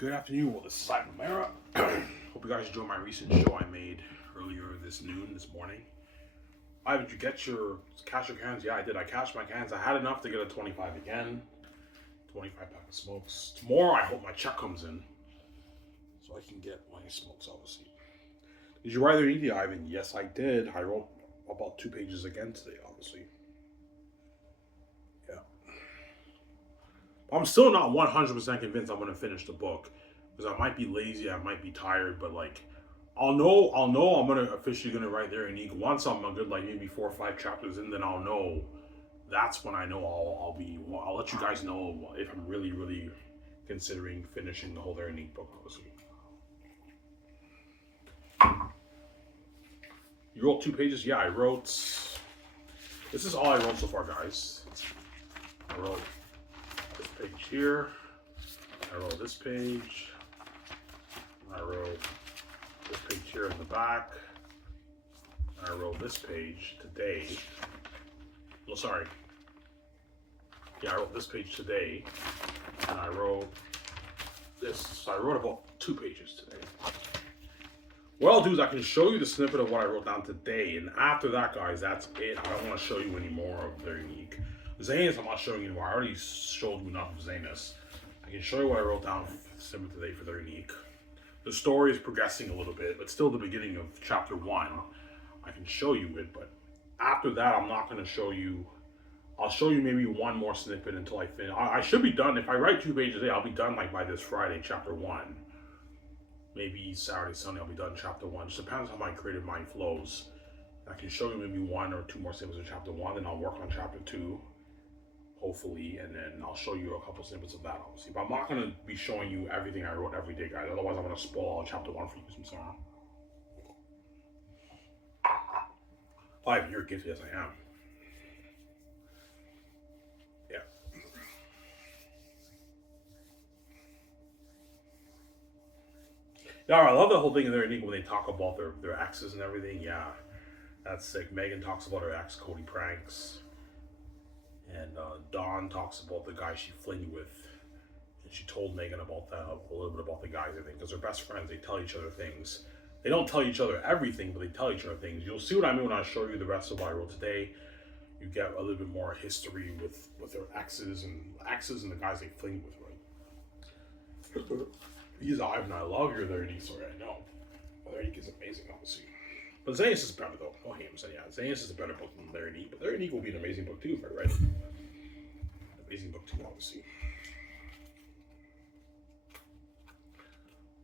Good afternoon. Well, this is Ivan Mara. Hope you guys enjoyed my recent show I made earlier this morning. Ivan, did you cash your cans? Yeah, I did. I cashed my cans. I had enough to get a 25 again. 25 pack of smokes. Tomorrow, I hope my check comes in so I can get my smokes, obviously. Did you write their ED, Ivan? Yes, I did. I wrote about 2 pages again today, obviously. Yeah. I'm still not 100% convinced I'm going to finish the book because I might be lazy, I might be tired, but like I'll know I'm officially gonna write their unique once I'm a good like maybe 4 or 5 chapters in. Then I'll know. That's when I know I'll let you guys know if I'm really considering finishing the whole their unique book. Obviously, you wrote 2 pages. Yeah, I wrote. This is all I wrote so far, guys. I wrote this page here. I wrote this page. I wrote this page here in the back. I wrote this page today. Oh, sorry. Yeah, I wrote this page today. And I wrote this. So I wrote about 2 pages today. What I'll do is I can show you the snippet of what I wrote down today. And after that, guys, that's it. I don't want to show you any more of their unique. Zanus, I'm not showing you anymore. I already showed you enough of Zanus. I can show you what I wrote down snippet today for their unique. The story is progressing a little bit, but still the beginning of chapter 1. I can show you it, but after that, I'm not going to show you. I'll show you maybe one more snippet until I finish. I should be done. If I write 2 pages a day, I'll be done like by this Friday, chapter 1. Maybe Saturday, Sunday, I'll be done chapter 1. Just depends how my creative mind flows. I can show you maybe 1 or 2 more snippets of chapter 1, then I'll work on chapter 2. Hopefully, and then I'll show you a couple snippets of that, obviously. But I'm not going to be showing you everything I wrote every day, guys. Otherwise, I'm going to spoil all chapter 1 for you. I'm sorry. 5 year gifted as I am. Yeah. Yeah, I love the whole thing in there when they talk about their exes and everything. Yeah, that's sick. Megan talks about her ex, Cody Pranks. And Dawn talks about the guy she flinged with. And she told Megan about that, a little bit about the guys, I think, because they're best friends. They tell each other things. They don't tell each other everything, but they tell each other things. You'll see what I mean when I show you the rest of what I wrote today. You get a little bit more history with their exes and the guys they flinged with, right? He's Ivan. I love your Larry story. I know. Larry is amazing, obviously. But Zanus is better, though. Oh, him saying, yeah, Zanus is a better book than Larry Neek. But Larry Neek will be an amazing book, too, if I read it. Amazing book, too, obviously.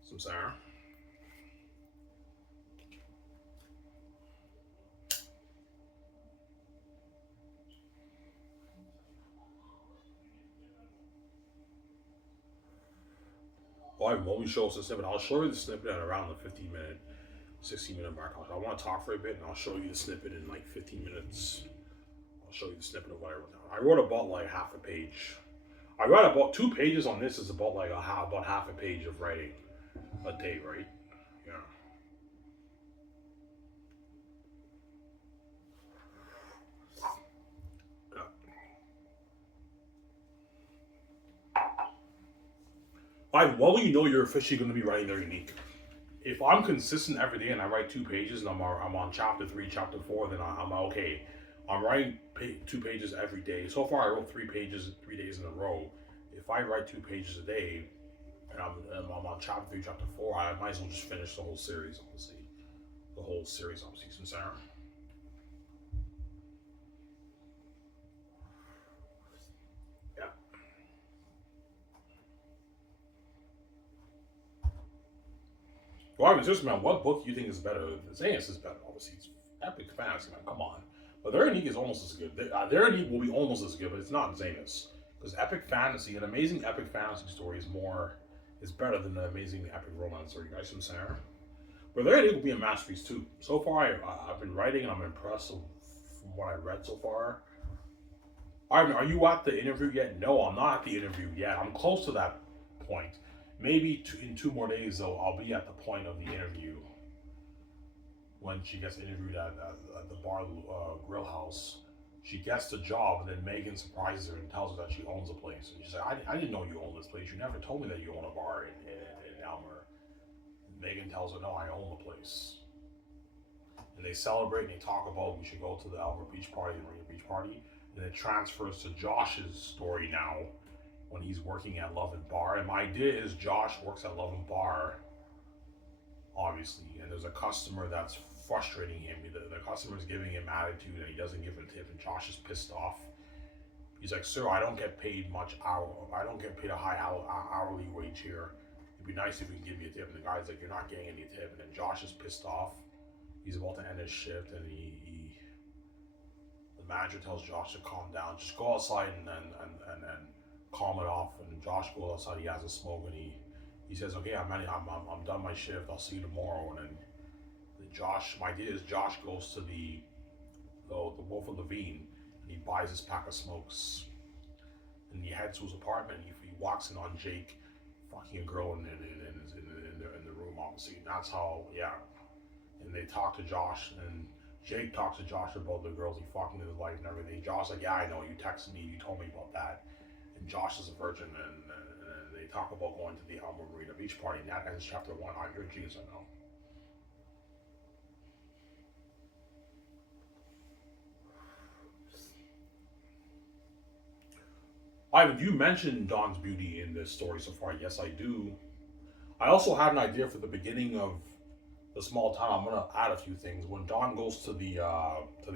Some Sarah. Well, I won't show us the snippet. I'll show you the snippet at around the 15-minute, 16-minute mark. I want to talk for a bit, and I'll show you the snippet in like 15 minutes. I'll show you the snippet of what I wrote down. I wrote about like half a page. I write about 2 pages on this. Is about like about half a page of writing a day, right? Yeah. Well, you know you're officially going to be writing their unique. If I'm consistent every day and I write 2 pages and I'm on chapter 3, chapter 4, then I'm okay. I'm writing 2 pages every day. So far, I wrote 3 pages 3 days in a row. If I write 2 pages a day and I'm on chapter 3, chapter 4, I might as well just finish the whole series, obviously. The whole series, obviously, since Sarah. Well, I was just, man, what book do you think is better? Zanus is better, obviously. It's epic fantasy, man. Come on. But their unique is almost as good. Their unique will be almost as good, but it's not Zanus. Because epic fantasy, an amazing epic fantasy story is better than an amazing epic romance story. You guys from Sarah? But their unique will be a masterpiece too. So far, I've been writing and I'm impressed from what I read so far. Are you at the interview yet? No, I'm not at the interview yet. I'm close to that point. Maybe in 2 more days, though, I'll be at the point of the interview when she gets interviewed at the bar grill house. She gets the job, and then Megan surprises her and tells her that she owns the place. And she's like, I didn't know you own this place. You never told me that you own a bar in Elmer. And Megan tells her, no, I own the place. And they celebrate and they talk about we should go to the Elmer Beach Party, the Marina Beach Party. And it transfers to Josh's story now when he's working at Love and Bar. And my idea is Josh works at Love and Bar, obviously, and there's a customer that's frustrating him. The customer's giving him attitude and he doesn't give a tip, and Josh is pissed off. He's like, sir, I don't get paid much I don't get paid a high hourly wage here. It'd be nice if you can give me a tip. And the guy's like, you're not getting any tip. And then Josh is pissed off. He's about to end his shift, and the manager tells Josh to calm down. Just go outside and then calm it off. And Josh goes outside. He has a smoke, and he says, okay, I'm done my shift. I'll see you tomorrow. And then my idea is Josh goes to the Wolf of Levine, and he buys his pack of smokes. And he heads to his apartment. And he walks in on Jake fucking a girl in the room, obviously. And that's how, yeah. And they talk to Josh, and Jake talks to Josh about the girls he fucking in his life and everything. Josh's like, yeah, I know, you texted me, you told me about that. And Josh is a virgin, and they talk about going to the Elmer Marina Beach Party, and that ends chapter 1. You're a genius, I know. Ivan, you mentioned Dawn's beauty in this story so far. Yes, I do. I also had an idea for the beginning of the small town. I'm gonna add a few things. When Dawn goes to the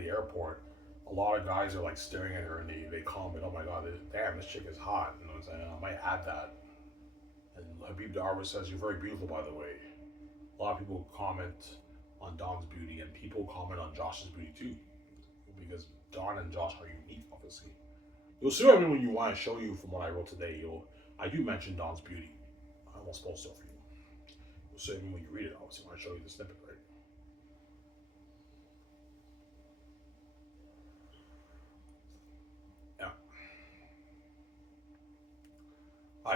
airport, a lot of guys are like staring at her, and they comment, "Oh my god, damn, this chick is hot." And I'm saying, I might add that. And Habib Darwish says, "You're very beautiful, by the way." A lot of people comment on Dawn's beauty, and people comment on Josh's beauty too, because Dawn and Josh are unique, obviously. You'll see what I mean when you want to show you from what I wrote today. I do mention Dawn's beauty. I almost post it for you. You'll see when you read it, obviously, when I show you the snippet, right? Yeah.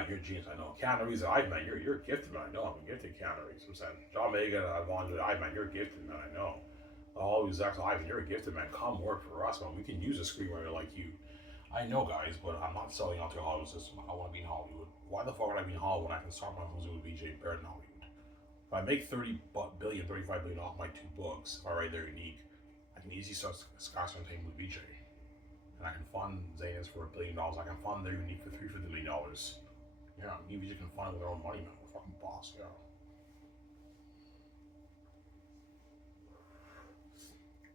You're a genius, I know. Keanu Reeves, man, you're gifted, man. I know I'm a gifted Keanu Reeves. I'm saying, John Megan, Alonzo, man, you're gifted, man. I know. All these actors, Ivan, you're a gifted, man. Come work for us, man. We can use a screenwriter like you. I know, guys, but I'm not selling out to a Hollywood system. I want to be in Hollywood. Why the fuck would I be in Hollywood when I can start my films with BJ Barrett in Hollywood? If I make $35 billion off my 2 books, if I write they're unique, I can easily start Skyscraper Entertainment with BJ. And I can fund Zanis for $1 billion. I can fund their unique for $350 million. Yeah, me and BJ can fund it with their own money, man. We're fucking boss, yeah.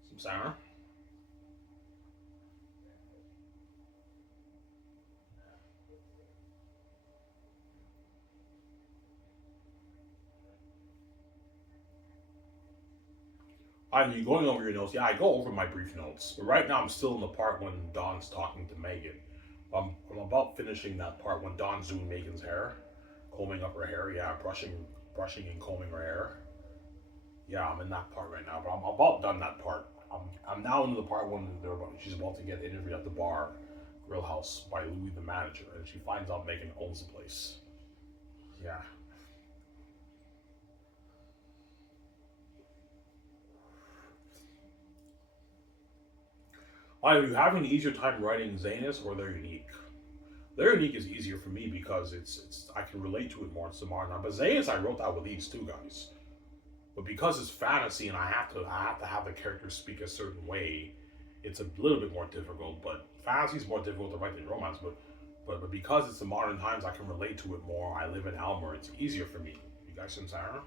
Some Sarah? Are you going over your notes? Yeah, I go over my brief notes. But right now I'm still in the part when Dawn's talking to Megan. I'm about finishing that part when Dawn's doing Megan's hair. Combing up her hair, yeah, brushing and combing her hair. Yeah, I'm in that part right now, but I'm about done that part. I'm now into the part when she's about to get interviewed at the bar, Grill House, by Louis the manager, and she finds out Megan owns the place. Yeah. Are you having an easier time writing Zanus or They're Unique? They're Unique is easier for me because it's I can relate to it more. It's the modern. But Zanus, I wrote that with these two guys. But because it's fantasy and I have to have the characters speak a certain way, it's a little bit more difficult. But fantasy is more difficult to write than romance. But because it's the modern times, I can relate to it more. I live in Elmer. It's easier for me. You guys see Sarah?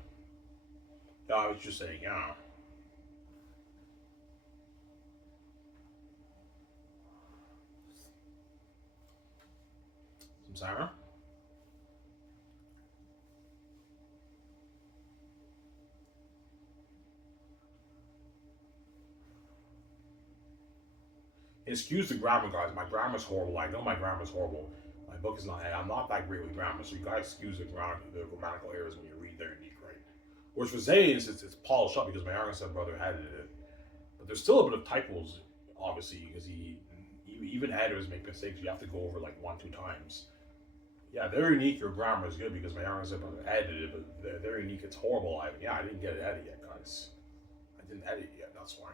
Yeah, I was just saying, yeah. Sarah? Excuse the grammar, guys. My grammar's horrible. I know my grammar's horrible. My book is not. I'm not that great with grammar, so you guys excuse the grammatical errors when you read They're Unique, right? Which for Zane's, it's polished up because my younger brother edited it. But there's still a bit of typos, obviously, because even editors make mistakes. You have to go over like 1-2 times. Yeah, They're Unique. Your grammar is good because my younger brother edited it, but They're Unique. It's horrible. I didn't get it edited yet, guys. I didn't edit it yet. That's why.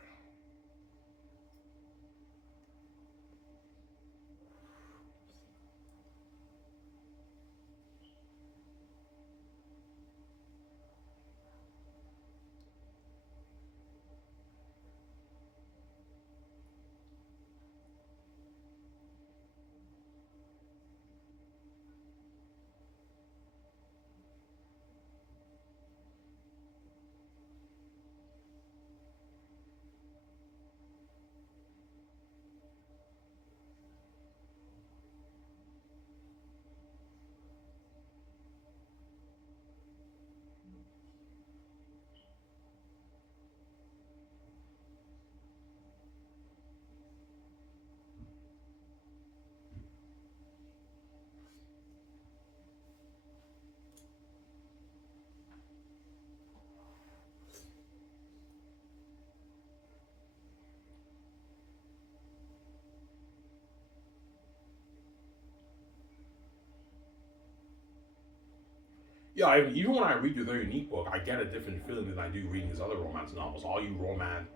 Yeah, even when I read your Very Unique book, I get a different feeling than I do reading his other romance novels. All you romance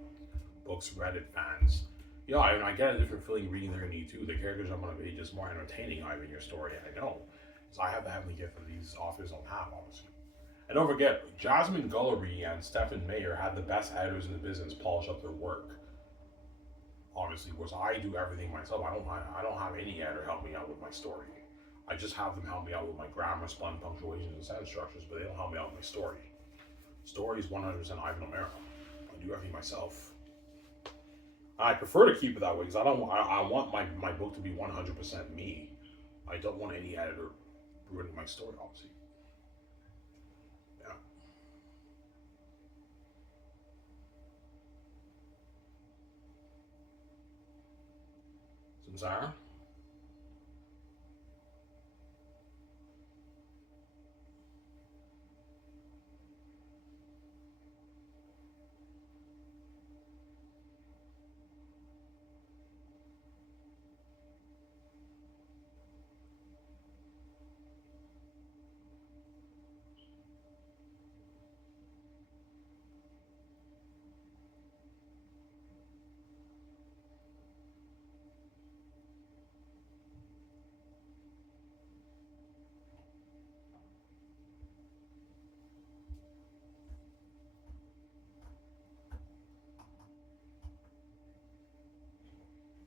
books Reddit fans, yeah, I get a different feeling reading Very Unique too. The characters on my page is more entertaining, Ivan, your story. I know, because I have the heavenly gift that these authors don't have, obviously. And don't forget, Jasmine Gullery and Stephen Mayer had the best editors in the business polish up their work. Obviously, whereas I do everything myself. I don't have any editor help me out with my story. I just have them help me out with my grammar, spelling, punctuation, and sentence structures, but they don't help me out with my story. Story is 100% Ivan O'Mara. I do everything myself. I prefer to keep it that way because I want my book to be 100% me. I don't want any editor ruining my story, obviously. Yeah. Samsara?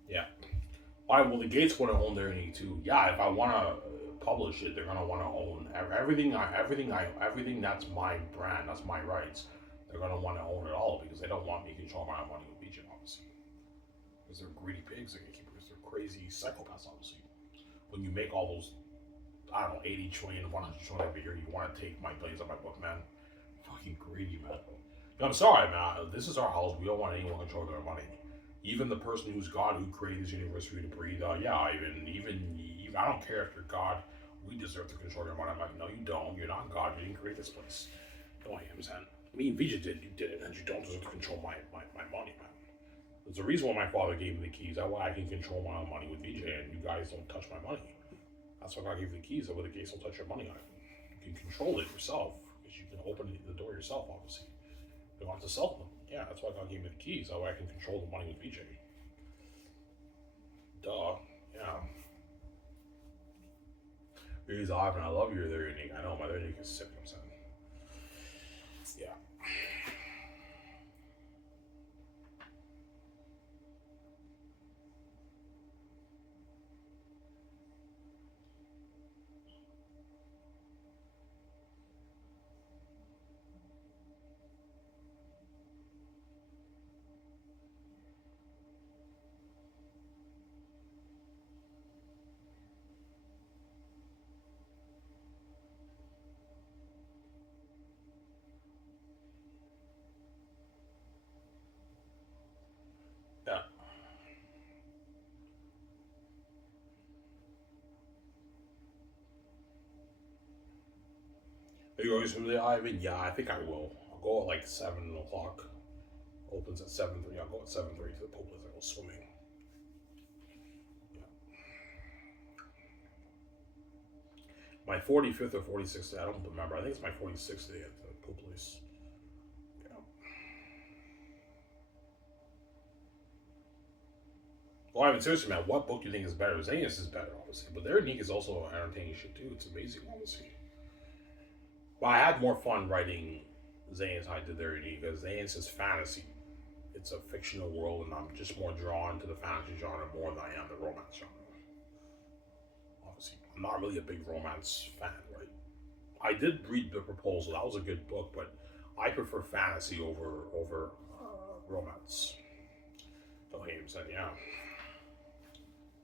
Yeah. All right, well, the Gates want to own their NE too. Yeah, if I want to publish it, they're gonna want to own everything that's my brand, that's my rights. They're gonna want to own it all because they don't want me controlling my money with BJ, obviously. Because they're greedy pigs, they're gatekeepers, they're crazy psychopaths, obviously. When you make all those, I don't know, 80 trillion, 100 trillion every year, you want to take my billions on my book, man. Fucking greedy, man. I'm sorry, man. This is our house. We don't want anyone controlling our money. Even the person who's God, who created this universe for you to breathe, yeah, even, I don't care if you're God, we deserve to control your money. I'm like, no, you don't. You're not God. You didn't create this place. No, I am, man. Me and Vijay did. You did it, and you don't deserve to control my money, man. There's a reason why my father gave me the keys. That's why I can control my own money with Vijay, and you guys don't touch my money. That's why God gave you the keys. That way the gates don't touch your money. You can control it yourself, because you can open the door yourself, obviously. You don't have to sell them. Yeah, that's why God gave me the keys. That way I can control the money with VJ. Duh. Yeah. He's off, and I love your They're Unique. I know my They're Unique is sick. I'm saying. Yeah. Yeah. Are you going to the Ivan? Yeah, I think I will. I'll go at like 7 o'clock. Opens at 7:30. I'll go at 7:30 to the pool place. I go swimming. Yeah. My 45th or 46th day, I don't remember. I think it's my 46th day at the pool place. Yeah. Well, I mean, seriously, man, what book do you think is better? Xanius is better, obviously, but their Unique is also entertaining shit too. It's amazing, honestly. But I had more fun writing Xanius I did their Unique because Xanius is fantasy. It's a fictional world, and I'm just more drawn to the fantasy genre more than I am the romance genre. Obviously, I'm not really a big romance fan, right? I did read The Proposal. That was a good book, but I prefer fantasy over romance. The name said, yeah.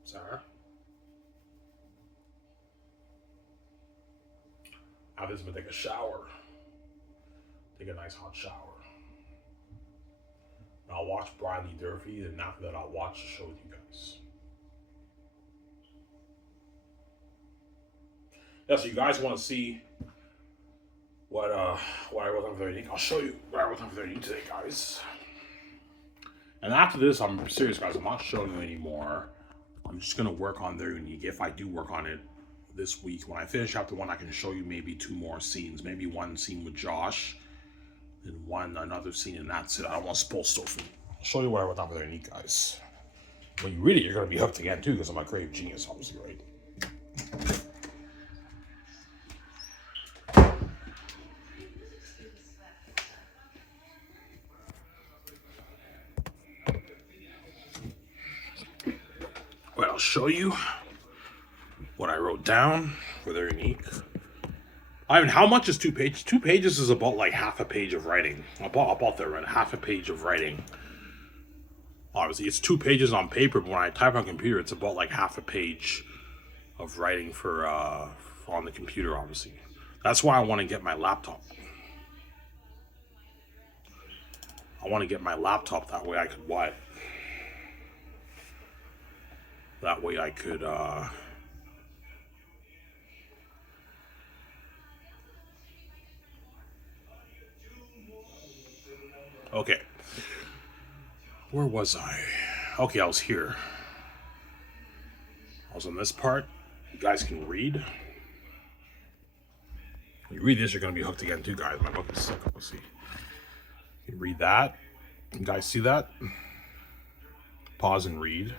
Sarah? After this, I'm gonna take a shower. Take a nice hot shower. And I'll watch Briley Durfee, and after that, I'll watch the show with you guys. Yeah, so you guys want to see what I wrote on for their unique? I'll show you what I wrote on for their unique today, guys. And after this, I'm serious, guys. I'm not showing you anymore. I'm just gonna work on their unique. If I do work on it, this week. When I finish chapter 1, I can show you maybe 2 more scenes. Maybe one scene with Josh and another scene, and that's it. I don't want to spoil stuff. I'll show you what I wrote down for their unique, guys. When you read it, you're going to be hooked again, too, because I'm a creative genius, obviously, right? Well, I'll show you what I wrote down for their unique. Ivan, how much is 2 pages? 2 pages is about like half a page of writing. About that, right? Half a page of writing. Obviously, it's 2 pages on paper, but when I type on computer, it's about like half a page of writing for on the computer, obviously. That's why I want to get my laptop. I want to get my laptop, that way I could what? That way I could okay. Where was I? Okay, I was here. I was on this part. You guys can read. When you read this, you're going to be hooked again too, guys. My book is sick, obviously. You can read that. You guys see that? Pause and read.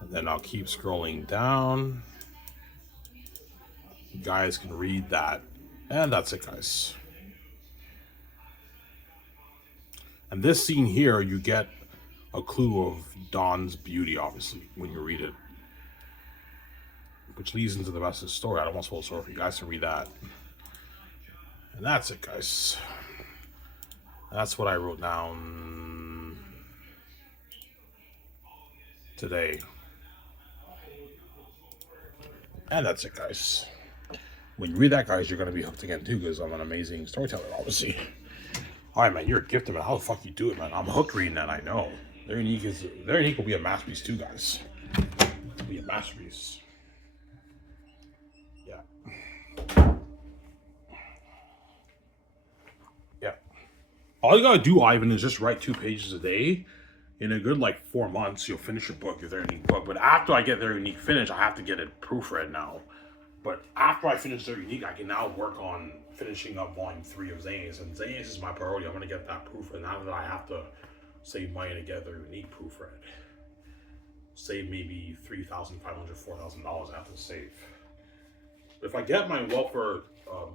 And then I'll keep scrolling down. You guys can read that. And that's it, guys. And this scene here, you get a clue of Dawn's beauty, obviously, when you read it. Which leads into the rest of the story. I don't want to spoil the story for you guys to read that. And that's it, guys. That's what I wrote down today. And that's it, guys. When you read that, guys, you're going to be hooked again, too, because I'm an amazing storyteller, obviously. All right, man, you're a gifted, man. How the fuck you do it, man? I'm hooked reading that, I know. Their unique will be a masterpiece, too, guys. It'll be a masterpiece. Yeah. Yeah. All you gotta do, Ivan, is just write 2 pages a day. In a good, like, 4 months, you'll finish your book, your Their Unique book. But after I get Their Unique finished, I have to get it proofread now. But after I finish Their Unique, I can now work on finishing up volume 3 of Xanax. And Xanax is my priority. I'm going to get that proofread. Now that I have to save money to get Their Unique proofread. Save maybe $3,500, $4,000 I have to save. If I get my welfare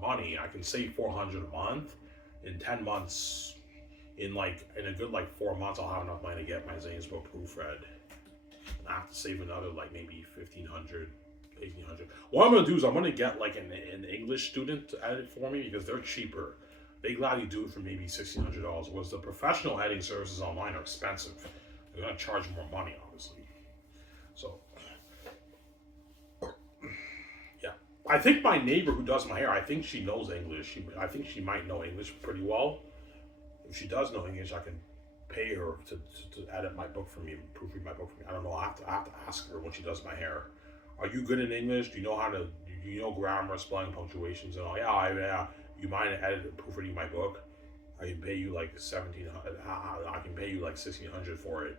money, I can save $400 a month. In 10 months, in a good 4 months, I'll have enough money to get my Xanax book proofread. And I have to save another maybe $1,500. $1,800. What I'm gonna do is I'm gonna get an English student to edit for me because they're cheaper. They gladly do it for maybe $1,600. Whereas the professional editing services online are expensive. They're gonna charge more money, obviously. So, yeah. I think my neighbor who does my hair, I think she knows English. I think she might know English pretty well. If she does know English, I can pay her to edit my book for me, proofread my book for me. I don't know. I have to ask her when she does my hair. Are you good in English? Do you know grammar, spelling, punctuations, and all? Yeah. You mind proofreading my book? I can pay you $1,700. I can pay you $1,600 for it.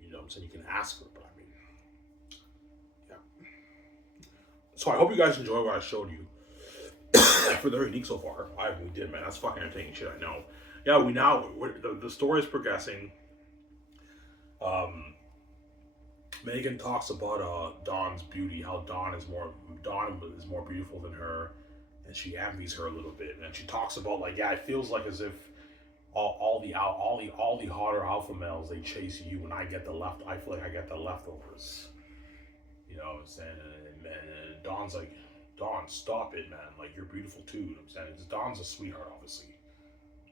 You know what I'm saying? You can ask her, but I mean, yeah. So I hope you guys enjoy what I showed you for Their Unique so far. We did, man. That's fucking entertaining shit. I know. Yeah, the story is progressing. Megan talks about Dawn's beauty, how Dawn is more beautiful than her, and she envies her a little bit. And she talks about it feels like as if all the hotter alpha males, they chase you, and I feel like I get the leftovers. You know what I'm saying? And Dawn's like, Dawn, stop it, man. You're beautiful too. You know what I'm saying? Dawn's a sweetheart, obviously,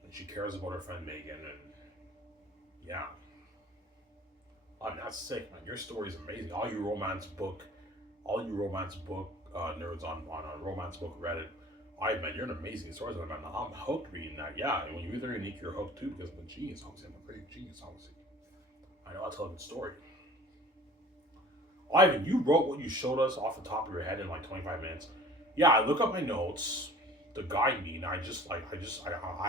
and she cares about her friend Megan, and yeah. I mean, that's sick, man. Your story is amazing. All you romance book nerds on romance book Reddit. Man, you're an amazing storyteller, man. I'm hooked reading that. Yeah, and when you read Their Unique, you're hooked too because I'm a genius, obviously. I'm a creative genius, obviously. I know how to tell a good story. Ivan, you wrote what you showed us off the top of your head in 25 minutes. Yeah, I look up my notes to guide me, and I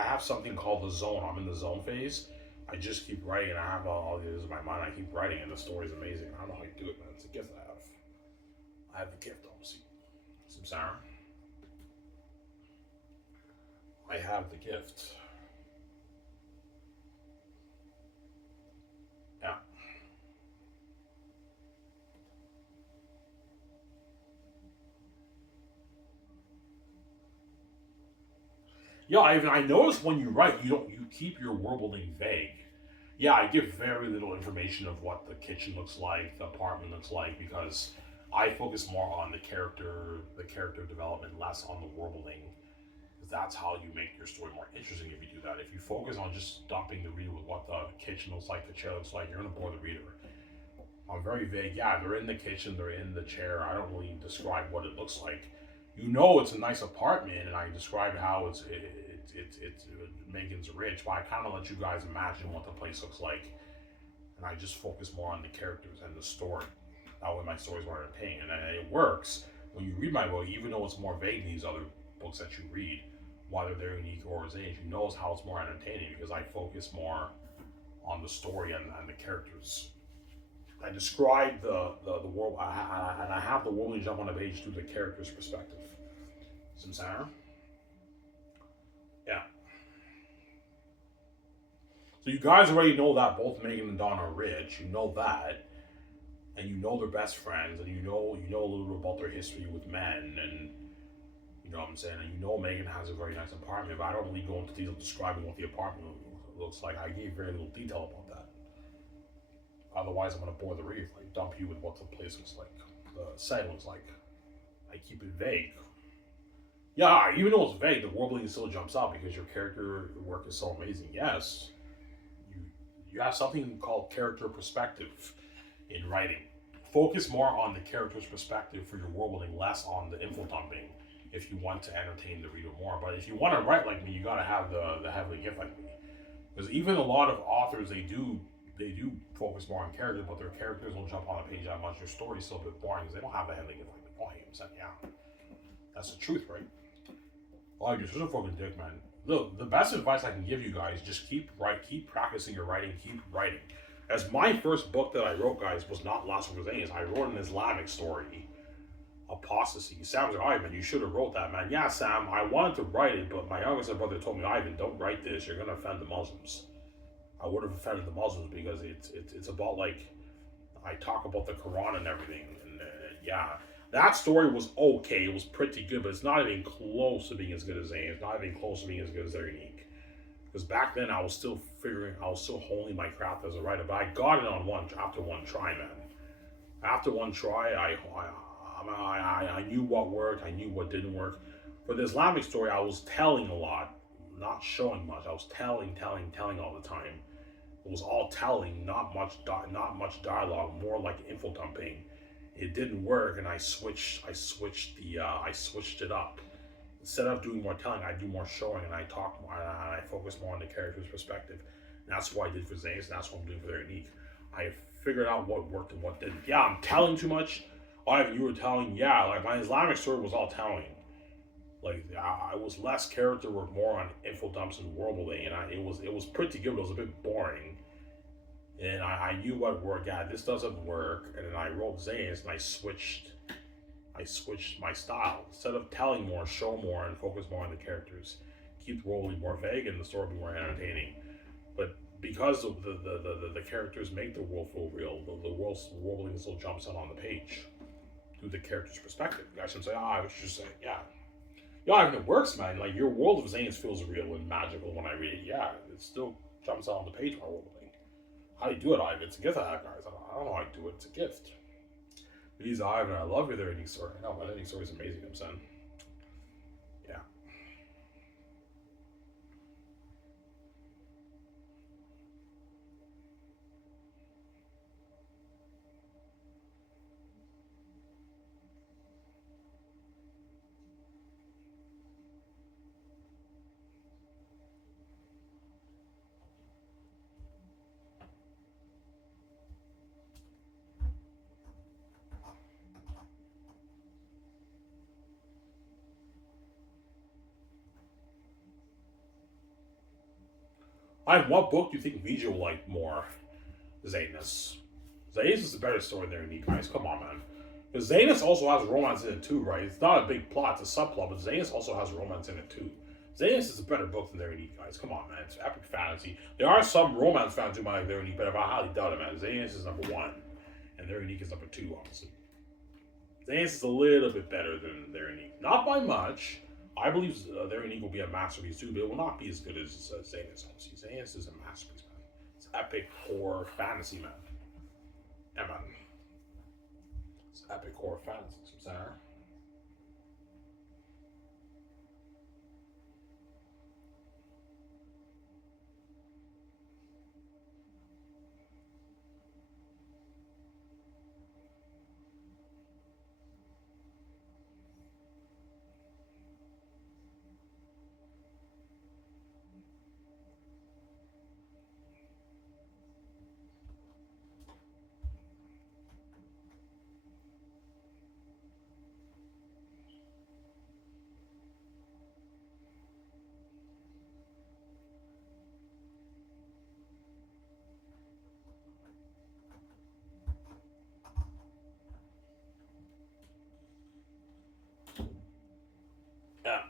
have something called the zone. I'm in the zone phase. I just keep writing, and I have all these in my mind. I keep writing, and the story's amazing. I don't know how I do it, man. It's a gift I have. I have the gift, obviously. Some Sarah. I have the gift. Yeah. Yeah, I noticed when you write, you keep your world building vague. Yeah, I give very little information of what the kitchen looks like, the apartment looks like, because I focus more on the character development, less on the world building. Because that's how you make your story more interesting if you do that. If you focus on just dumping the reader with what the kitchen looks like, the chair looks like, you're gonna bore the reader. I'm very vague. Yeah, they're in the kitchen, they're in the chair. I don't really describe what it looks like. You know, it's a nice apartment, and I describe how it's Megan's rich, but I kind of let you guys imagine what the place looks like, and I just focus more on the characters and the story. That way, my stories more entertaining, and it works when you read my book, even though it's more vague than these other books that you read. Whether they're unique or age, you know how it's more entertaining because I focus more on the story and the characters. I describe the world, and I have the world jump on the page through the character's perspective. Some Sarah? Yeah. So you guys already know that both Megan and Dawn are rich. You know that, and you know they're best friends, and you know a little bit about their history with men, and you know what I'm saying. And you know Megan has a very nice apartment, but I don't really go into detail describing what the apartment looks like. I gave very little detail about that. Otherwise, I'm gonna bore the reader. Like dump you with what the place looks like, the set looks like. I keep it vague. Yeah, even though it's vague, the world building still jumps out because your character work is so amazing. Yes, you you have something called character perspective in writing. Focus more on the character's perspective for your world building, less on the info dumping. If you want to entertain the reader more, but if you want to write like me, you gotta have the heavily gift like me. Because even a lot of authors, they do focus more on characters, but their characters don't jump on the page that much. Their story's still a bit boring because they don't have the heavily gift like me. Oh, I am saying, yeah, that's the truth, right? Oh, you're such a fucking dick, man. Look, the best advice I can give you guys: just keep practicing your writing, keep writing. As my first book that I wrote, guys, was not Last of Us. I wrote an Islamic story, Apostasy. Sam's like, Ivan, you should have wrote that, man. Yeah, Sam, I wanted to write it, but my youngest brother told me, Ivan, don't write this. You're gonna offend the Muslims. I would have offended the Muslims because it's about like I talk about the Quran and everything, and yeah, that story was okay. It was pretty good, but it's not even close to being as good as Zane. It's not even close to being as good as They're Unique. Because back then I was still honing my craft as a writer, but I got it on after one try, man. After one try, I knew what worked, I knew what didn't work. For the Islamic story, I was telling a lot, not showing much. I was telling all the time. It was all telling, not much dialogue, more like info dumping. It didn't work, and I switched it up. Instead of doing more telling, I do more showing, and I talk more, and I focus more on the character's perspective. And that's what I did for Zane's, and that's what I'm doing for They're Unique. I figured out what worked and what didn't. Yeah, I'm telling too much. Ivan, you were telling. Yeah, like my Islamic story was all telling. Like I was less character work, more on info dumps and world building, and it was pretty good. But it was a bit boring, and I knew what worked. Yeah, this doesn't work, and then I wrote Zane's, and I switched my style. Instead of telling more, show more, and focus more on the characters. Keep the world more vague and the story be more entertaining. But because of the characters make the world feel real, the world building still jumps out on the page through the character's perspective. You guys can say, I was just saying, yeah. Yeah, I mean, it works, man. Like, your world of Zane's feels real and magical when I read it. Yeah, it still jumps out on the page while world building. How do you do it, Ivan? It's a gift I have, guys. I don't know how I do it. It's a gift. Please, Ivan, I love your They're Unique story. I know, my They're Unique story is amazing, I'm saying. Yeah. What book do you think VJ will like more? Zanus. Zanus is a better story than Unique, guys. Come on, man. Because Zanus also has romance in it too, right? It's not a big plot, it's a subplot, but Zanus also has romance in it too. Zanus is a better book than Their Unique, guys. Come on, man. It's epic fantasy. There are some romance fans who might like Their Unique, but I highly doubt it, man. Zanus is number one, and Their Unique is number two, obviously. Zanus is a little bit better than Their Unique. Not by much. I believe Their Unique will be a masterpiece too, but it will not be as good as Zanus, obviously. Zanus is a masterpiece, man. It's epic horror fantasy, man. Yeah, man. It's epic horror fantasy, Sarah. Yeah.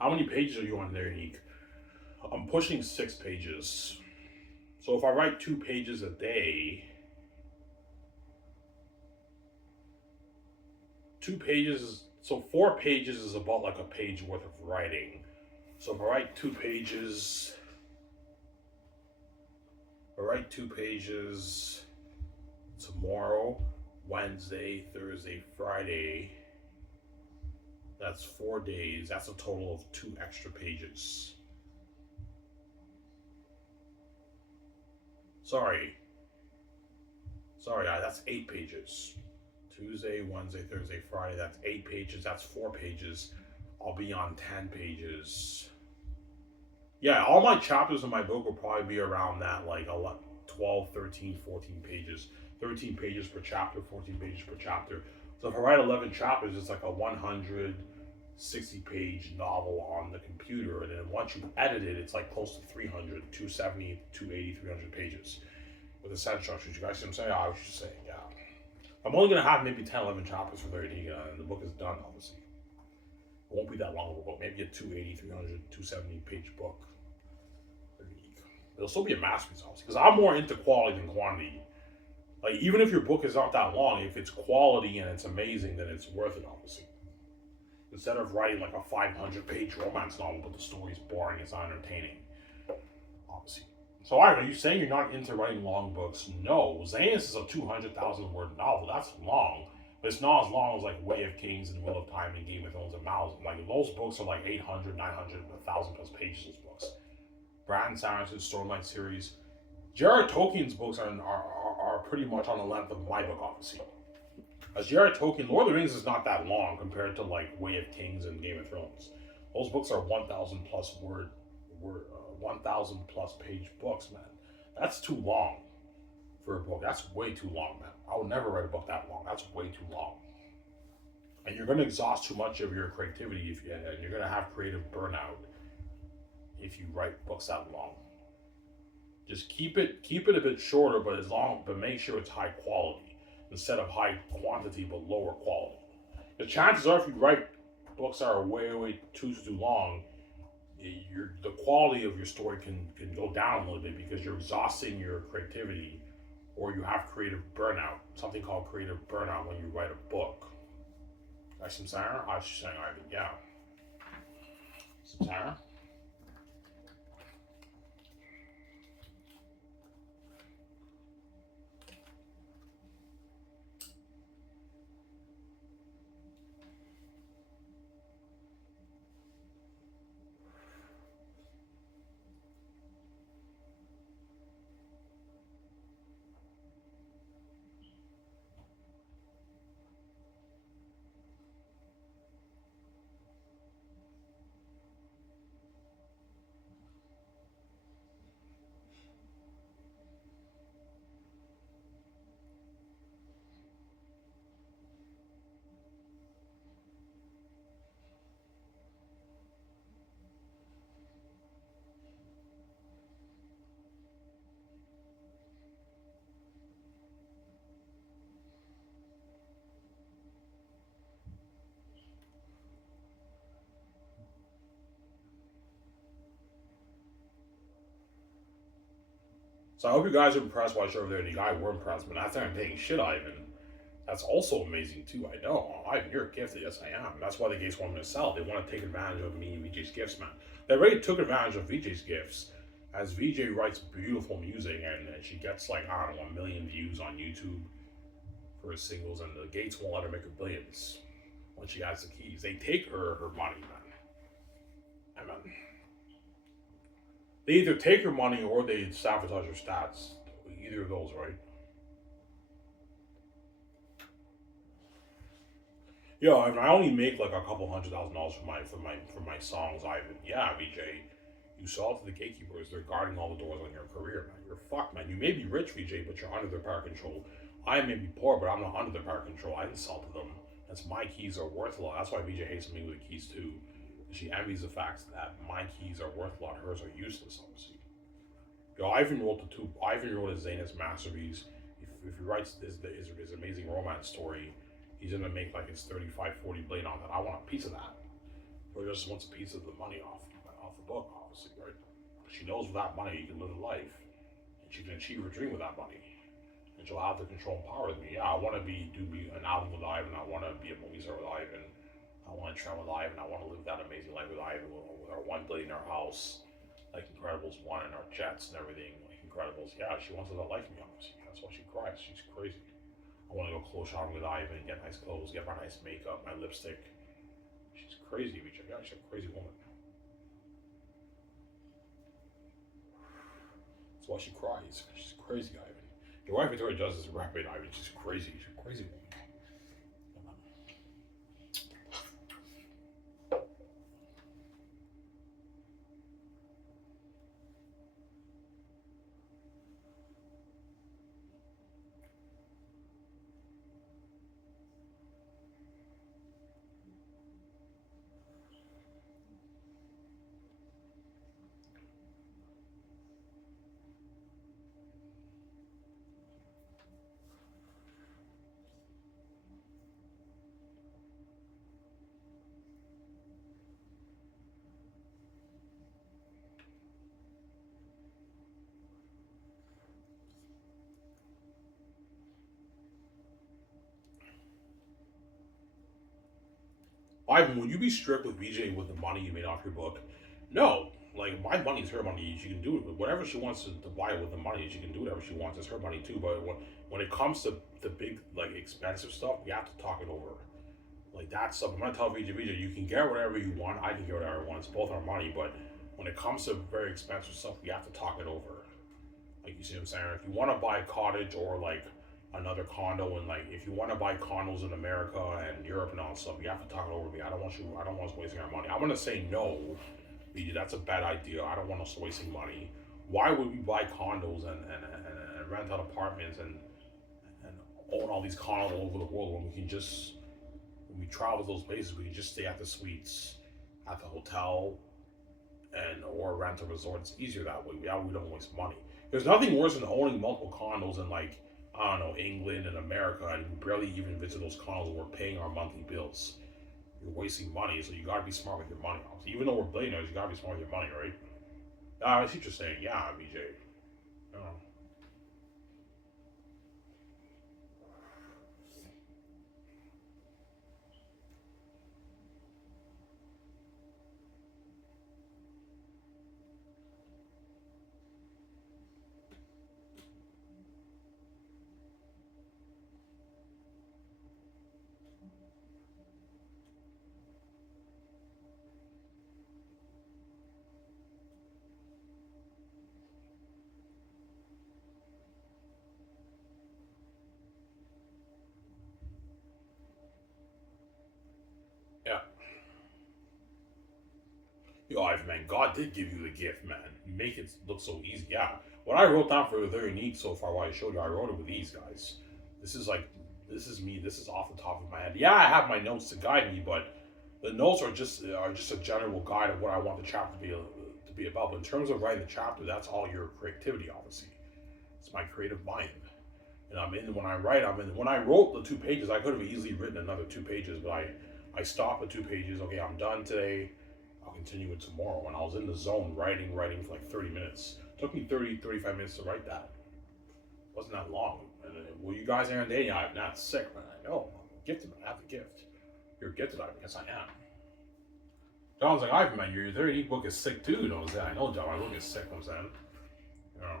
How many pages are you on there, Unique? I'm pushing 6 pages. So if I write 2 pages a day, 2 pages, so 4 pages is about like a page worth of writing. So if I write 2 pages, tomorrow, Wednesday, Thursday, Friday, that's 4 days. That's a total of 2 extra pages. Sorry. That's 8 pages. Tuesday, Wednesday, Thursday, Friday. That's 8 pages. That's 4 pages. I'll be on 10 pages. Yeah, all my chapters in my book will probably be around that, like 12, 13, 14 pages. 13 pages per chapter, 14 pages per chapter. So if I write 11 chapters, it's like a 160-page novel on the computer. And then once you edit it, it's like close to 300, 270, 280, 300 pages with a set structure. You guys see what I'm saying? I was just saying, yeah. I'm only going to have maybe 10, 11 chapters for Their Unique, and the book is done, obviously. It won't be that long of a book. Maybe a 280, 300, 270-page book. It'll still be a masterpiece, obviously, because I'm more into quality than quantity. Like, even if your book is not that long, if it's quality and it's amazing, then it's worth it, obviously. Instead of writing like a 500-page romance novel, but the story's boring, it's not entertaining, obviously. So, are you saying you're not into writing long books? No. Zanus is a 200,000-word novel. That's long. But it's not as long as like Way of Kings and Wheel of Time and Game of Thrones and Mouse. Like, those books are like 800, 900, 1,000 plus pages, those books. Brandon Sanderson's Stormlight series. J.R.R. Tolkien's books are pretty much on the length of my book, obviously. As J.R.R. Tolkien, Lord of the Rings is not that long compared to like Way of Kings and Game of Thrones. Those books are 1,000 plus 1,000 plus page books, man. That's too long for a book. That's way too long, man. I would never write a book that long. That's way too long. And you're going to exhaust too much of your creativity and you're going to have creative burnout if you write books that long. Just keep it a bit shorter, but make sure it's high quality instead of high quantity but lower quality. The chances are, if you write books that are way too long, the quality of your story can go down a little bit because you're exhausting your creativity, or you have creative burnout. Something called creative burnout when you write a book. That's some Sarah. I was just saying, yeah. Some Sarah. So I hope you guys are impressed while I show over there, and you guys were impressed, but that's not taking shit, Ivan. That's also amazing too. I know, Ivan, you're gifted. Yes, I am. That's why the gates want me to sell. They want to take advantage of me and VJ's gifts, man. They already took advantage of VJ's gifts, as VJ writes beautiful music, and she gets like, I don't know, 1 million views on YouTube for her singles, and the gates won't let her make her billions when she has the keys. They take her money, man. I mean, they either take her money or they sabotage her stats. Either of those, right? Yo, I mean, I only make like a couple $100,000 for my songs, Ivan. Yeah, VJ, you sell it to the gatekeepers. They're guarding all the doors on your career, man. You're fucked, man. You may be rich, VJ, but you're under their power control. I may be poor, but I'm not under their power control. I didn't sell to them. That's my keys are worth a lot. That's why VJ hates me with the keys too. She envies the fact that my keys are worth a lot. Hers are useless, obviously. Yo, Ivan wrote his Zanus masterpiece. If he writes his amazing romance story, he's gonna make like his 35, 40 billion on that. I want a piece of that. Or just wants a piece of the money off the book, obviously, right? She knows with that money you can live a life, and she can achieve her dream with that money, and she'll have the control and power with me. Yeah, I want to be an album with Ivan. I want to be a movie star with Ivan. I want to travel with Ivan. I want to live that amazing life with Ivan, with our $1 billion house, like Incredibles 1, and our jets and everything, like Incredibles. Yeah, she wants to like me, obviously. That's why she cries. She's crazy. I want to go clothes shopping with Ivan, get nice clothes, get my nice makeup, my lipstick. She's crazy, VJ. Yeah, she's a crazy woman. That's why she cries. She's crazy, Ivan. Your wife Victoria does this rapid, Ivan. She's crazy. She's a crazy woman. Ivan, would you be strict with VJ with the money you made off your book? No. Like, my money's her money. She can do it. Whatever she wants to buy with the money, she can do whatever she wants. It's her money, too. But when it comes to the big, like, expensive stuff, we have to talk it over. Like, that stuff, I'm going to tell VJ, you can get whatever you want. I can get whatever I want. It's both our money. But when it comes to very expensive stuff, we have to talk it over. Like, you see what I'm saying? If you want to buy a cottage or, like, another condo, and like if you want to buy condos in America and Europe and all that stuff, you have to talk it over with me. I don't want us wasting our money. I'm gonna say no, BJ, that's a bad idea. I don't want us wasting money. Why would we buy condos and rent out apartments and own all these condos all over the world when we can just, when we travel to those places, we can just stay at the suites, at the hotel, and or rent a resort. It's easier that way. We don't waste money. There's nothing worse than owning multiple condos in, like, I don't know, England and America, and we barely even visit those condos and we're paying our monthly bills. You're wasting money, so you gotta be smart with your money. Even though we're billionaires, you gotta be smart with your money, right? I see what you're saying. Yeah, BJ. Yeah. Yeah. Yo, Ivan, man, God did give you the gift, man. You make it look so easy. Yeah. What I wrote down for the very neat so far, what I showed you, I wrote it with these guys. This is like, this is me. This is off the top of my head. Yeah, I have my notes to guide me, but the notes are just a general guide of what I want the chapter to be about. But in terms of writing the chapter, that's all your creativity, obviously. It's my creative mind. And I'm in when I write. I'm in when I wrote the 2 pages. I could have easily written another 2 pages, but I stopped at 2 pages. Okay, I'm done today. I'll continue it tomorrow. And I was in the zone writing for like 30 minutes. It took me 35 minutes to write that. that long. And well, you guys aren't dating. I'm not sick, man. I know. I'm gifted, man. I have the gift. You're gifted, I guess I am. John's like, Ivan, man, your third book is sick too. You know what I'm saying? I know, John. My book is sick. You know what I'm saying? You know.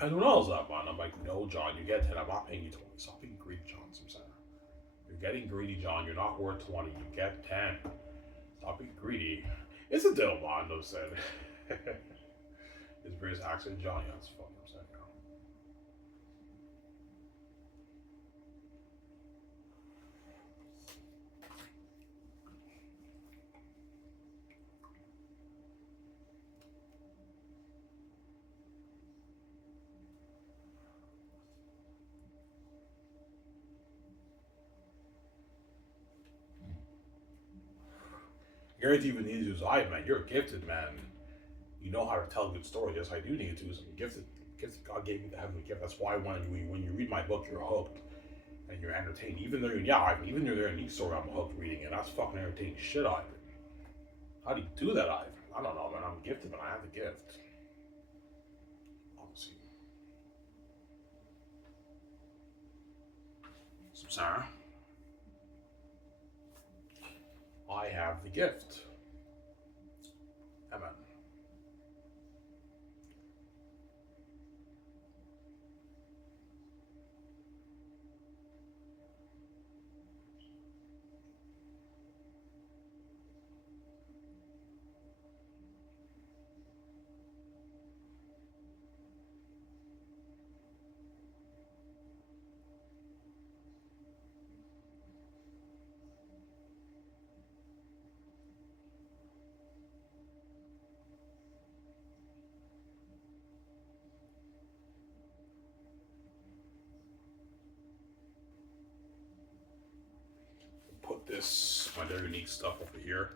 And who knows that, man? I'm like, no, John, you get 10. I'm not paying you 20. Stop being greedy, John. I'm saying. You're getting greedy, John. You're not worth 20. You get 10. Stop being greedy. It's a deal, man. No said. His British accent, John. Yeah, that's fucking upset. Guarantee even needs to use I, man. You're a gifted man. You know how to tell good stories. Yes, I do need to. I'm gifted. Gifted. God gave me the heavenly gift. That's why when you read my book, you're hooked and you're entertained. Even though even though they're a neat story, I'm hooked reading it. That's fucking entertaining shit, Ivan. How do you do that, Ivan? I don't know, man. I'm gifted, man. I have the gift. Obviously. So, Sarah, I have the gift. Amen. Put this, my very unique stuff over here.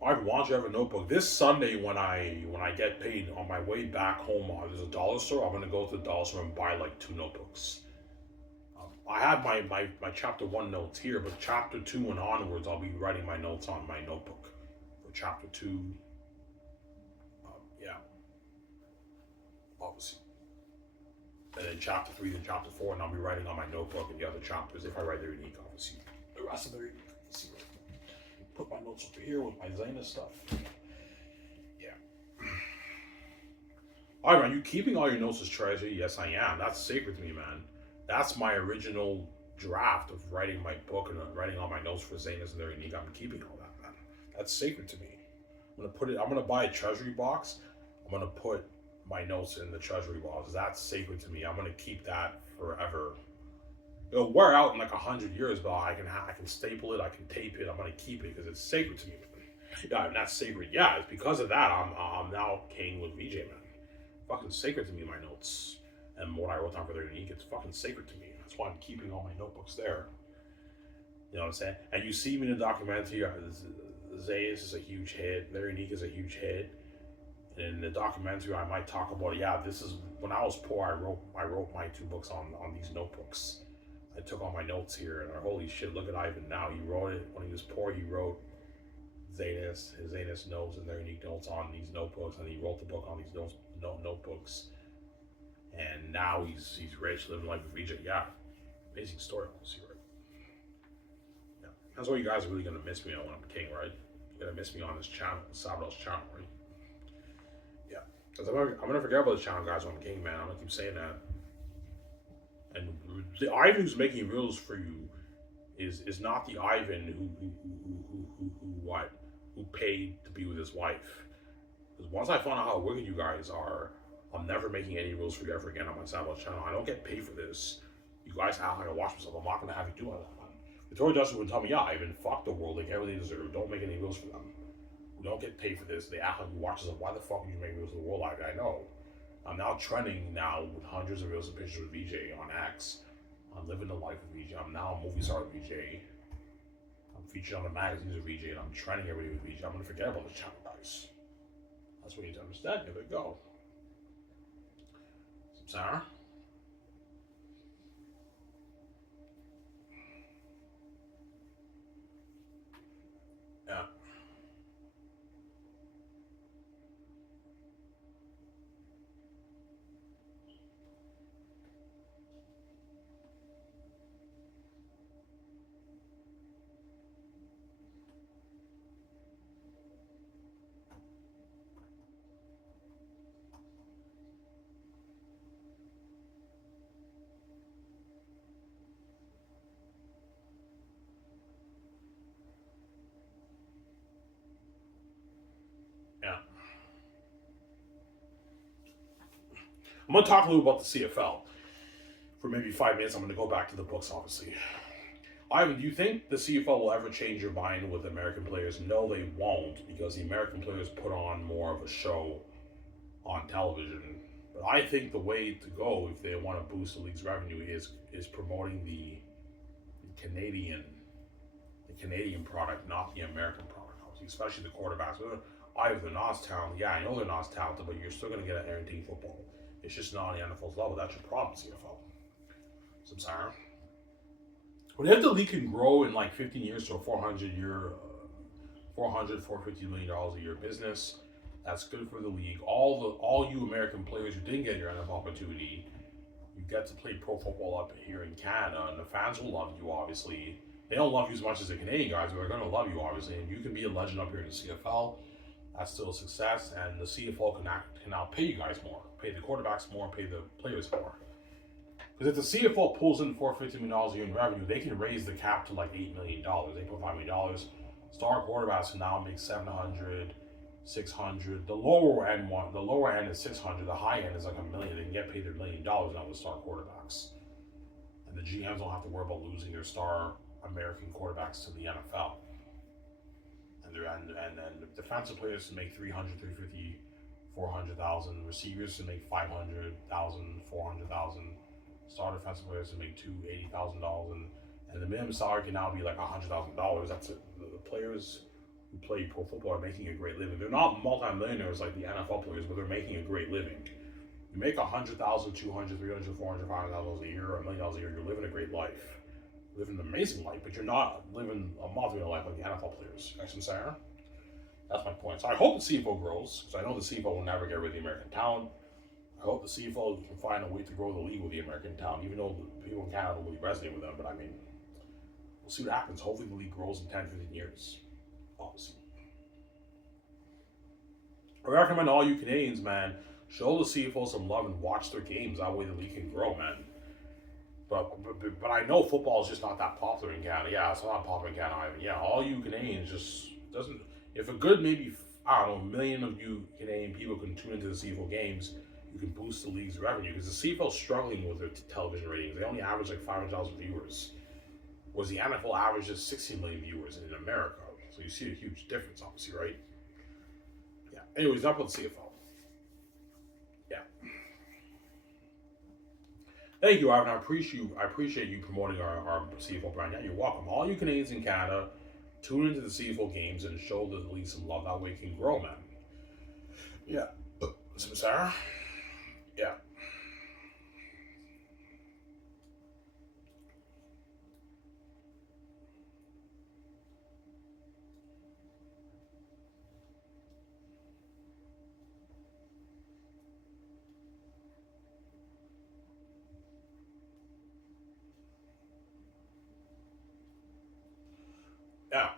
I want you to have a notebook. This Sunday when I get paid on my way back home, there's a dollar store. I'm gonna go to the dollar store and buy like 2 notebooks. I have my chapter 1 notes here, but chapter 2 and onwards, I'll be writing my notes on my notebook for chapter 2. Yeah, obviously. And then chapter 3, then chapter 4, and I'll be writing on my notebook and the other chapters if I write their unique, obviously. The rest of their unique. Let's see. Put my notes over here with my Zena stuff. Yeah. Alright, man, you keeping all your notes as treasure? Yes, I am. That's sacred to me, man. That's my original draft of writing my book and writing all my notes for Zenas and their unique. I'm keeping all that, man. That's sacred to me. I'm gonna buy a treasury box. I'm gonna put my notes in the treasury box. That's sacred to me. I'm gonna keep that forever. It'll wear out in like 100 years, but I can staple it, I can tape it. I'm gonna keep it because it's sacred to me. Yeah, I'm not sacred. Yeah, it's because of that I'm now king with VJ, man. Fucking sacred to me, my notes and what I wrote down for their unique. It's fucking sacred to me. That's why I'm keeping all my notebooks there. You know what I'm saying? And you see me in the documentary. Zayas is a huge hit. Their unique is a huge hit. And in the documentary, I might talk about, yeah, this is when I was poor. I wrote my 2 books on these notebooks. I took all my notes here, and holy shit, look at Ivan now. He wrote it when he was poor. He wrote his Zanus notes and their unique notes on these notebooks, and he wrote the book on these notebooks. And now he's rich, living life with VJ. Yeah, amazing story, honestly, right? Yeah, that's why you guys are really gonna miss me when I'm king, right? You're gonna miss me on this channel, Sabados channel, right? Yeah, because I'm gonna forget about this channel, guys. When I'm king, man. I'm gonna keep saying that. And the Ivan who's making rules for you is not the Ivan who paid to be with his wife. Because once I found out how wicked you guys are, I'm never making any rules for you ever again on my Sabados channel. I don't get paid for this. You guys act like I watch myself. I'm not gonna have you do all that, man. Victoria Justice would tell me, yeah, Ivan, fuck the world, like everything deserved. Don't make any rules for them. We don't get paid for this. They act like you watch us. Why the fuck would you make rules for the world, Ivan? I know. I'm now trending now with hundreds of reels and pictures with VJ on X. I'm living the life of VJ. I'm now a movie star with VJ. I'm featured on the magazines with VJ, and I'm trending everybody with VJ. I'm gonna forget about this channel, guys. That's what you need to understand. Here we go. Sarah? Yeah. I'm going to talk a little about the CFL for maybe 5 minutes. I'm going to go back to the books, obviously. Ivan, do you think the CFL will ever change your mind with American players? No, they won't, because the American players put on more of a show on television. But I think the way to go if they want to boost the league's revenue is promoting the Canadian product, not the American product, especially the quarterbacks. Either they're not as talented. Yeah, I know they're not as talented, but you're still going to get an entertaining football. It's just not on the NFL's level. That's your problem, CFL. Samsara. But if the league can grow in like 15 years to a 450 million dollars a year business, that's good for the league. All you American players who didn't get your NFL opportunity, you get to play pro football up here in Canada, and the fans will love you. Obviously, they don't love you as much as the Canadian guys, but they're going to love you, obviously. And you can be a legend up here in the CFL. That's still a success, and the CFL can now pay you guys more, pay the quarterbacks more, pay the players more. Because if the CFL pulls in $450 million a year in revenue, they can raise the cap to like $8 million, $8.5 million. Star quarterbacks can now make 700, 600. The lower end is 600. The high end is like $1 million. They can get paid their $1 million now with star quarterbacks, and the GMs don't have to worry about losing their star American quarterbacks to the NFL. And then the defensive players can make 300, 350, 400,000. Receivers can make 500,000, 400,000. Star defensive players can make $80,000, and the minimum salary can now be like $100,000. That's it. The players who play pro football are making a great living. They're not multi-millionaires like the NFL players, but they're making a great living. You make $100,000, $200,000, $300,000, $400,000, $500,000 a year, $1 million a year. You're living a great life. Living an amazing life, but you're not living a multi-million life like the NFL players. You guys can say, that's my point. So I hope the CFL grows, because I know the CFL will never get rid of the American talent. I hope the CFL can find a way to grow the league with the American talent, even though the people in Canada don't really resonate with them. But I mean, we'll see what happens. Hopefully the league grows in 10, 15 years. Obviously. I recommend all you Canadians, man, show the CFL some love and watch their games. That way the league can grow, man. But I know football is just not that popular in Canada. Yeah, it's not popular in Canada either. Yeah, all you Canadians just doesn't. If a good maybe I don't know, a million of you Canadian people can tune into the CFL games, you can boost the league's revenue, because the CFL is struggling with their television ratings. They only average like 500,000 viewers, whereas the NFL averages 16 million viewers in America. So you see a huge difference, obviously, right? Yeah. Anyways, enough about the CFL. Yeah. Thank you, Ivan. I appreciate you promoting our CFL brand. Yeah, you're welcome. All you Canadians in Canada, tune into the CFL games and show the league some love. That way it can grow, man. Yeah. Some Sarah? Yeah. Yeah.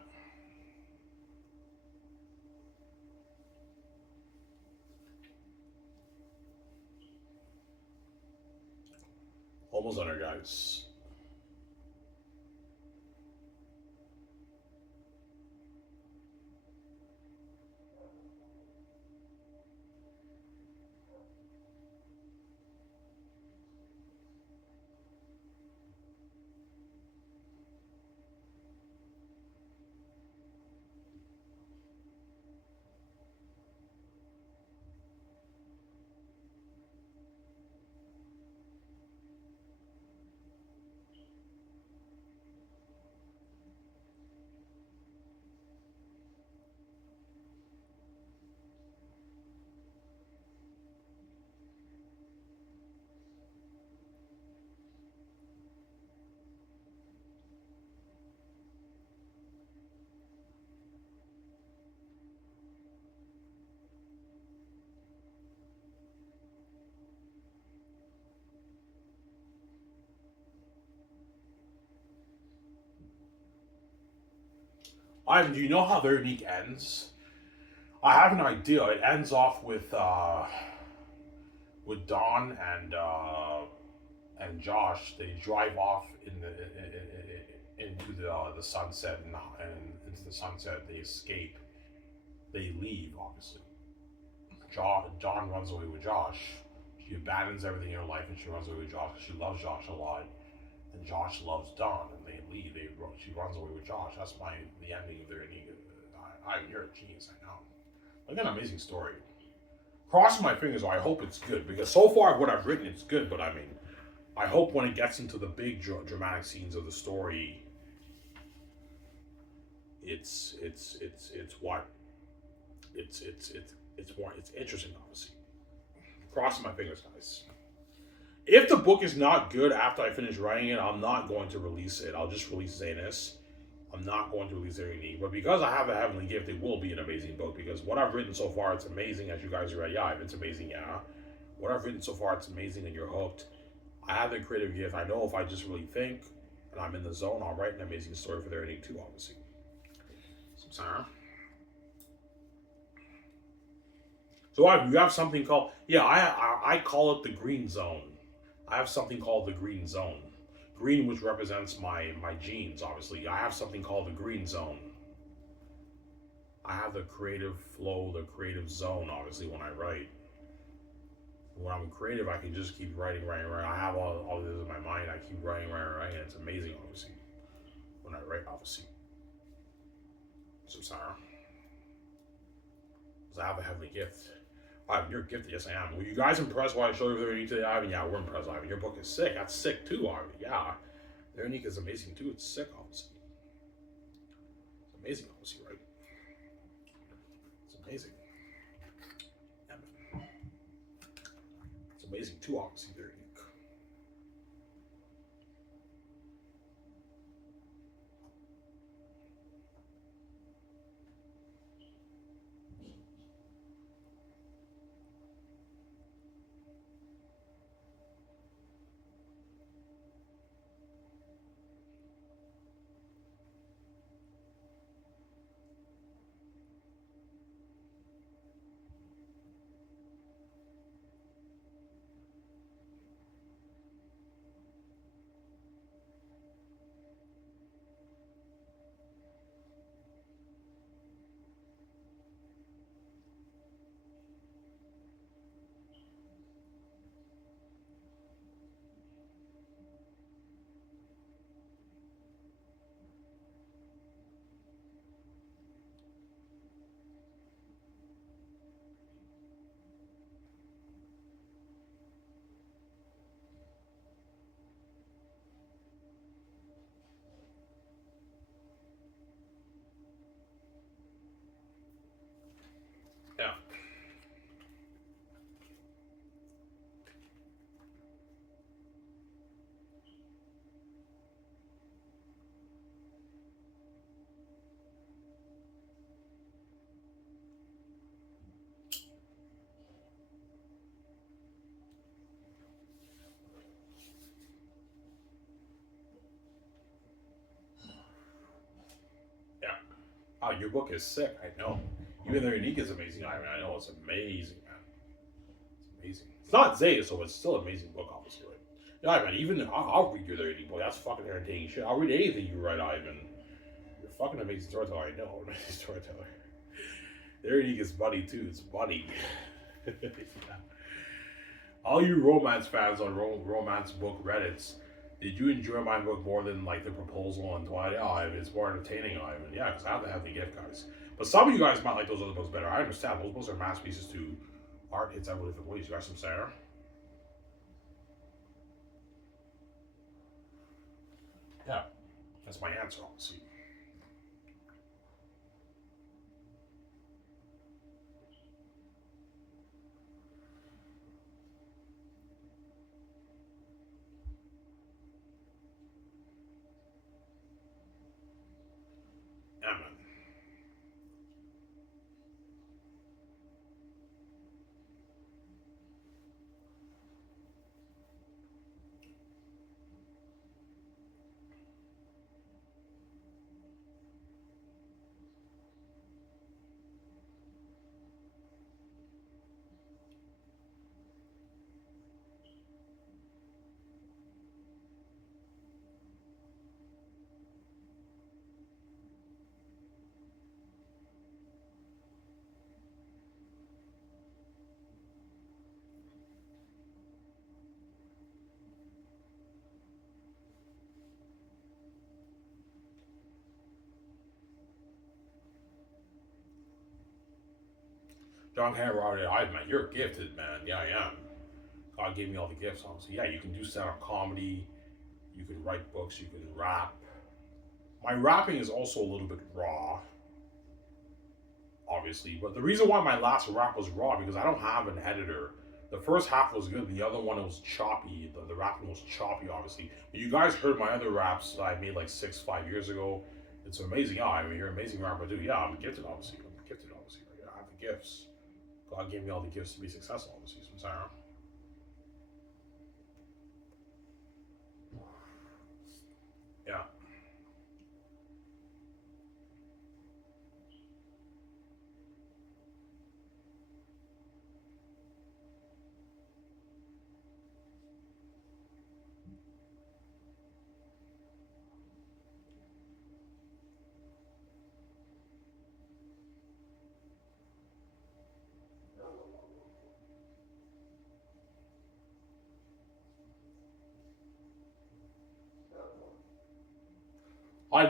Almost on her, guys. Ivan, do you know how their week ends? I have an idea. It ends off with Don and Josh. They drive off into the sunset and into the sunset. They escape. They leave, obviously. John runs away with Josh. She abandons everything in her life and she runs away with Josh because she loves Josh a lot. And Josh loves Dawn, and they leave. She runs away with Josh. That's the ending of their Iniga. You're a genius, I know. Like an amazing story. Crossing my fingers, I hope it's good because so far what I've written, it's good. But I mean, I hope when it gets into the big dramatic scenes of the story, it's what it's interesting. Obviously, crossing my fingers, guys. If the book is not good after I finish writing it, I'm not going to release it. I'll just release Zanus. I'm not going to release Irene. But because I have a Heavenly Gift, it will be an amazing book. Because what I've written so far, it's amazing. As you guys read, yeah, it's amazing, yeah. What I've written so far, it's amazing, and you're hooked. I have the creative gift. I know if I just really think and I'm in the zone, I'll write an amazing story for the Irene too, obviously. So, Sarah. So you have something called, yeah, I call it the green zone. I have something called the green zone. Green, which represents my genes, obviously. I have something called the green zone. I have the creative flow, the creative zone, obviously, when I write. When I'm creative, I can just keep writing. I have all of this in my mind. I keep writing, and it's amazing, obviously. When I write, obviously. So, Sarah. Because I have a heavenly gift. Ivan, you're gifted. Yes, I am. Were you guys impressed while I showed you the today, Ivan? Yeah, we're impressed, Ivan. Your book is sick. That's sick, too, Ivan. Yeah. Their unique is amazing, too. It's sick, obviously. It's amazing, obviously, right? It's amazing. Yeah, man. It's amazing, too, obviously. Their unique. Yeah. Yeah. Oh, your book is sick. I know. Even their unique is amazing. I know it's amazing, man. It's amazing. It's not Zeta, so it's still an amazing book, obviously. Right? Yeah, man. Even I'll read your their unique book. That's fucking entertaining shit. I'll read anything you write, Ivan. You're a fucking amazing storyteller. I know. Amazing storyteller. Their unique is buddy too. It's buddy. Yeah. All you romance fans on romance book Reddits, did you enjoy my book more than like the proposal and Twilight? Yeah, it's more entertaining, Ivan. Yeah, because I have to have the gift, guys. But some of you guys might like those other books better. I understand. Those books are masterpieces too. Art hits out with different ways. You got some Sarah? Yeah, that's my answer, obviously. Yeah, man. John Cameron, man, you're gifted, man. Yeah, I am. God gave me all the gifts, obviously. Yeah, you can do stand-up comedy, you can write books, you can rap. My rapping is also a little bit raw, obviously. But the reason why my last rap was raw because I don't have an editor. The first half was good. The other one it was choppy. The rapping was choppy, obviously. But you guys heard my other raps that I made like 5 years ago. It's amazing. Yeah, I mean, you're an amazing rapper, dude. Yeah, I'm gifted, obviously. I'm gifted, obviously. I have the gifts. God gave me all the gifts to be successful, obviously. So I'm sorry. Yeah.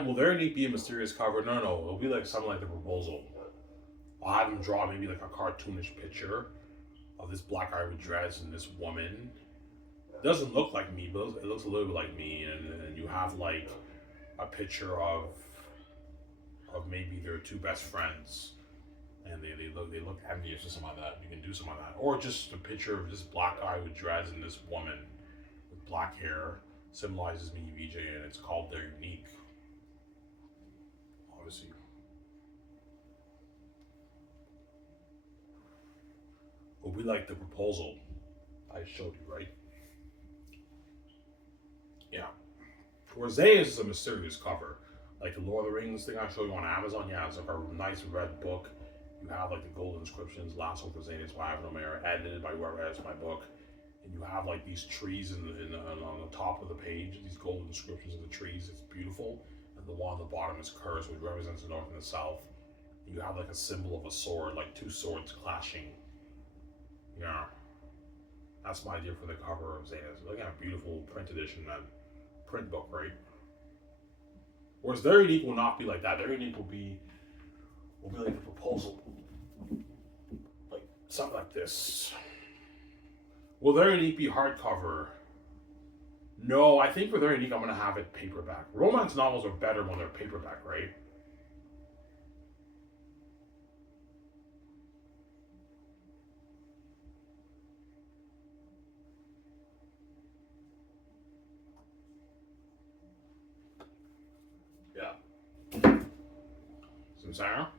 Will there need to be a mysterious cover? No, no. It'll be like something like the proposal. I'll have him draw maybe like a cartoonish picture of this black guy with dreads and this woman. It doesn't look like me, but it looks a little bit like me. And you have like a picture of maybe their two best friends, and they look envious or something like that. You can do something like that, or just a picture of this black guy with dreads and this woman with black hair symbolizes me, VJ, and it's called They're Unique. Obviously, but we like the proposal I showed you, right? Yeah. Rosé is a mysterious cover. Like the Lord of the Rings thing I showed you on Amazon, yeah, it's like a nice red book. You have like the gold inscriptions, Lasso of Rosé, by Ivan O'Meara, edited by whoever edits my book. And you have like these trees on the top of the page, these gold inscriptions of the trees. It's beautiful. And the one on the bottom is cursed, which represents the north and the south. And you have like a symbol of a sword, like two swords clashing. Yeah. That's my idea for the cover of Zayna. Look at a beautiful print edition, man. Print book, right? Whereas Their Unique will not be like that. Their Unique will be like a proposal. Like something like this. Will Their Unique be hardcover? No, I think for Their Unique I'm gonna have it paperback. Romance novels are better when they're paperback, right? Yeah. Some Sarah?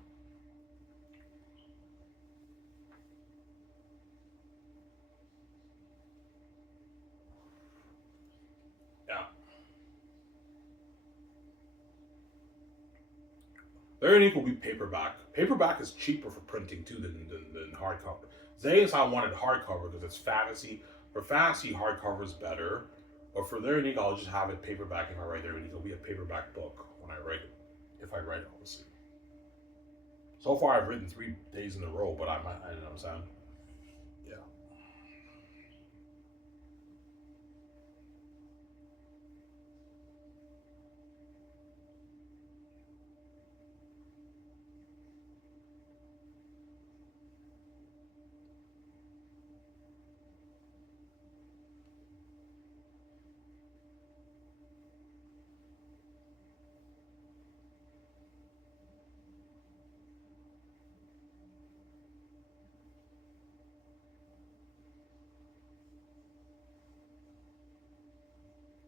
Yeah. Their Unique will be paperback. Paperback is cheaper for printing too than hardcover. Zayas I wanted hardcover because it's fantasy. For fantasy, hardcover is better. But for Their Unique, I'll just have it paperback if I write Their Unique. It'll be a paperback book when I write it. If I write it, obviously. So far, I've written 3 days in a row, but I know what I'm saying. Yeah.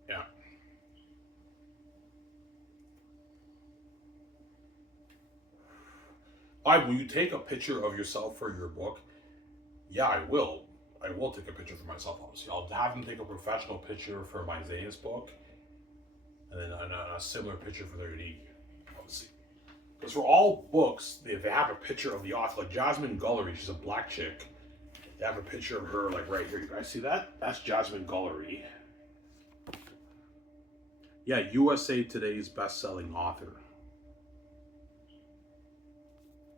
Yeah. Will you take a picture of yourself for your book? Yeah, I will. I will take a picture for myself, obviously. I'll have them take a professional picture for my Zane's book, and then a similar picture for their unique, obviously. Because for all books, they have a picture of the author. Like Jasmine Gullery, she's a black chick. They have a picture of her, like right here. You guys see that? That's Jasmine Gullery. Yeah, USA Today's best-selling author.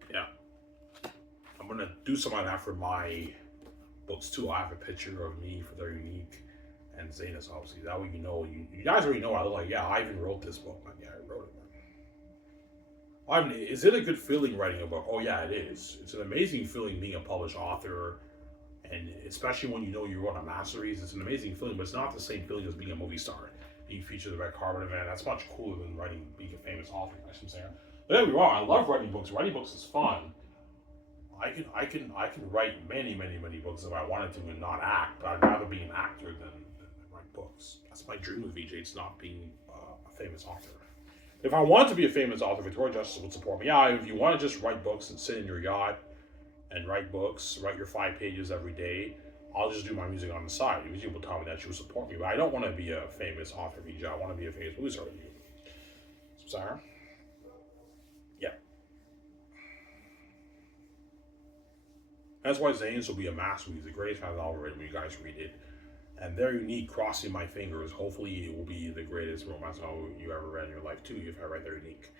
Yeah, I'm gonna do some of that for my books too. I have a picture of me for their unique and Zanus, obviously. That way you know, you guys already know what I look like. Yeah, I even wrote this book, man. Yeah, I wrote it, man. I mean, is it a good feeling writing a book? Oh yeah, it is. It's an amazing feeling being a published author, and especially when you know you wrote a masterpiece. It's an amazing feeling, but it's not the same feeling as being a movie star, being featured in the red carpet event. That's much cooler than writing, being a famous author. That's what I'm saying. But don't get me wrong, I love writing books. Writing books is fun. I can write many books if I wanted to and not act, but I'd rather be an actor than write books. That's my dream with VJ. It's not being a famous author. If I wanted to be a famous author, Victoria Justice would support me. Yeah, if you want to just write books and sit in your yacht and write books, write your 5 pages every day, I'll just do my music on the side. VJ will tell me that she will support me, but I don't want to be a famous author, VJ. I want to be a famous movie star with you. Sarah? Yeah. That's why Zane's will be a masterpiece, the greatest fantasy novel written when you guys read it. And they're unique, crossing my fingers. Hopefully, it will be the greatest romance novel you ever read in your life, too, if I read They're Unique.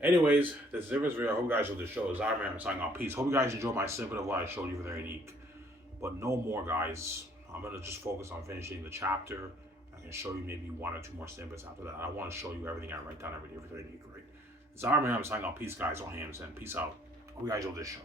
Anyways, this is this video. I hope you guys enjoyed the show. Zara Man signing off. Peace. Hope you guys enjoyed my snippet of what I showed you for They're Unique. But no more, guys. I'm going to just focus on finishing the chapter. I can show you maybe 1 or 2 more snippets after that. I want to show you everything I write down every day for They're Unique, right? Zara Man signing off. Peace, guys. All hands and peace out. Hope you guys enjoyed this show.